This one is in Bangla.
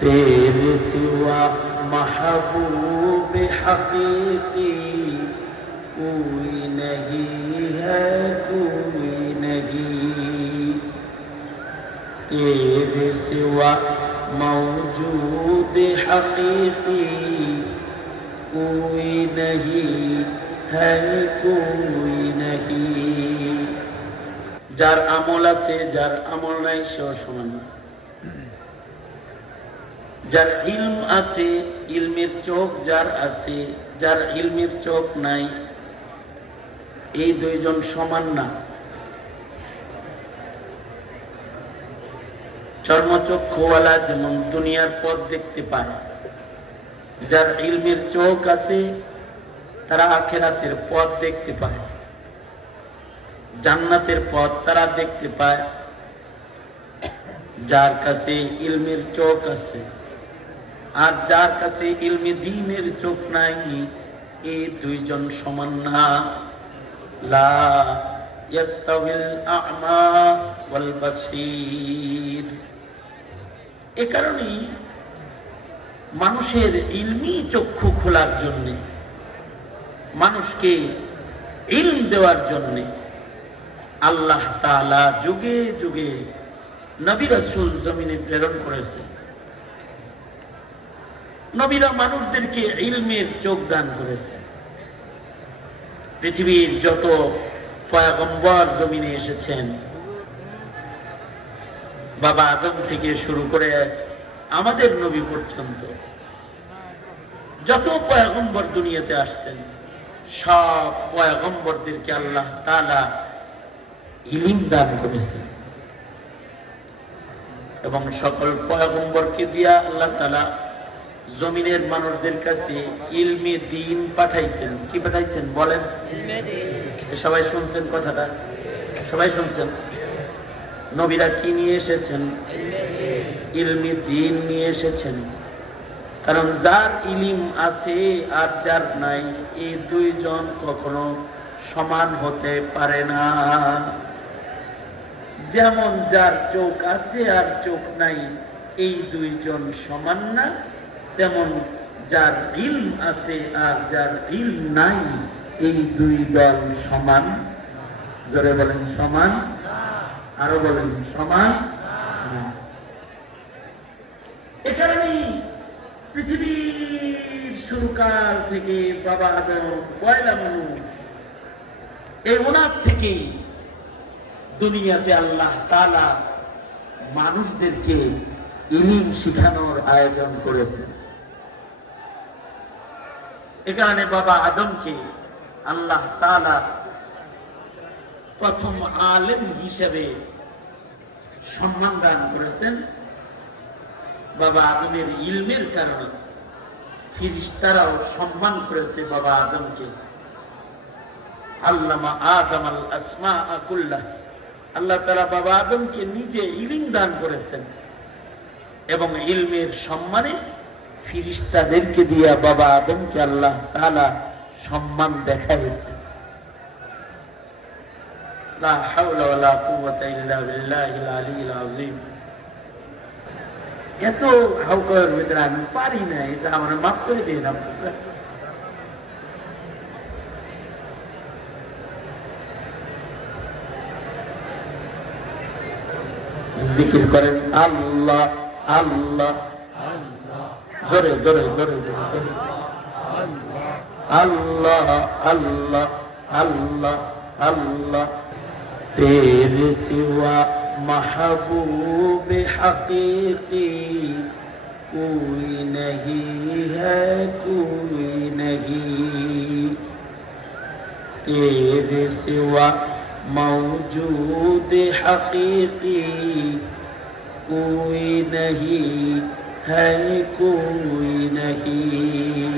तेरे सिवा महबूब हकीकी कोई नहीं है कोई नहीं तेरे सिवा मौजूद हकीकी कोई नहीं है कोई नहीं যার আমল আছে যার আমল নাই সেও সমান না। যার ইলম আছে, ইলমের চোখ যার আছে, যার ইলমের চোখ নাই, এই দুইজন সমান না। চর্মচক্ষুওয়ালা যেমন দুনিয়ার পথ দেখতে পায়, যার ইলমের চোখ আছে, তারা আখেরাতের পথ দেখতে পায়। জান্নাতের পথ তারা দেখতে পায়, যার কাছে ইলমের চোখ আছে। আর যার কাছে ইলমে দিনের চোখ নাই, এ দুইজন সমান না। লা ইয়াস্তাউিল আ'মা ওয়াল বাসীর। এ কারণেই মানুষের ইলমি চক্ষু খোলার জন্যে, মানুষকে ইলম দেওয়ার জন্যে আল্লাহ তাআলা যুগে যুগে নবী রাসূল জমিনে প্রেরণ করেছে নবীরা মানুষদেরকে ইলমের চোখ দান করেছে। পৃথিবীর যত পয়গম্বর জমিনে এসেছেন, বাবা আদম থেকে শুরু করে আমাদের নবী পর্যন্ত, যত পয়গম্বর দুনিয়াতে আসছেন, সব পয়গম্বরদেরকে আল্লাহ তালা ইলিম দান করেছেন। এবং সকল পয়গম্বরকে দিয়া আল্লাহ তাআলা জমিনের মানুষদের কাছে ইলমে দিন পাঠাইছেন। কি পাঠাইছেন বলেন? সবাই শুনছেন কথাটা? সবাই শুনছেন? নবীরা কি নিয়ে এসেছেন? ইলমি দিন নিয়ে এসেছেন। কারণ যার ইলিম আছে আর যার নাই এই দুইজন কখনো সমান হতে পারে না। যেমন যার চোখ আছে আর চোখ নাই এই দুইজন সমান না। তেমন যার ইলম আছে আর যার ইলম নাই, এই দুই দল সমান? জোরে বলেন সমান? আরও বলেন সমান? পৃথিবীর শুরুকাল থেকে বাবা আদম, পয়লা মানুষ। এই ওনার থেকেই দুনিয়াতে আল্লাহ তালা মানুষদেরকে ইলিম শিখানোর আয়োজন করেছেন। এ কারণে বাবা আদমকে আল্লাহ তালা প্রথম আলেম হিসেবে সম্মান দান করেছেন। বাবা আদমের ইলমের কারণে ফিরিস্তারাও সম্মান করেছে বাবা আদমকে। আল্লামা আদম আল আসমা আকুল্লাহ আল্লাহ তালা বাবা আদমকে নিজে ইলিম দান করেছেন এবং ইলমের সম্মানে ফিরিস্তাদেরকে দিয়া বাবা আদমকে আল্লাহ তালা সম্মান দেখাইছে। এত হাউকার আমি পারি না, এটা আমার মাফ করে জিকির করেন, আল্লাহ আল্লাহ। জোরে জোরে জোরে জোরে জোরে। আল্লাহ আল্লাহ আল্লাহ আল্লাহ। তেরে সিওয়া মাহবুব হাকীকি। কুই নহি হুই নহি। তেরে সিওয়া মৌজুদ হাকীকি। কুই নহি هل كوي نهي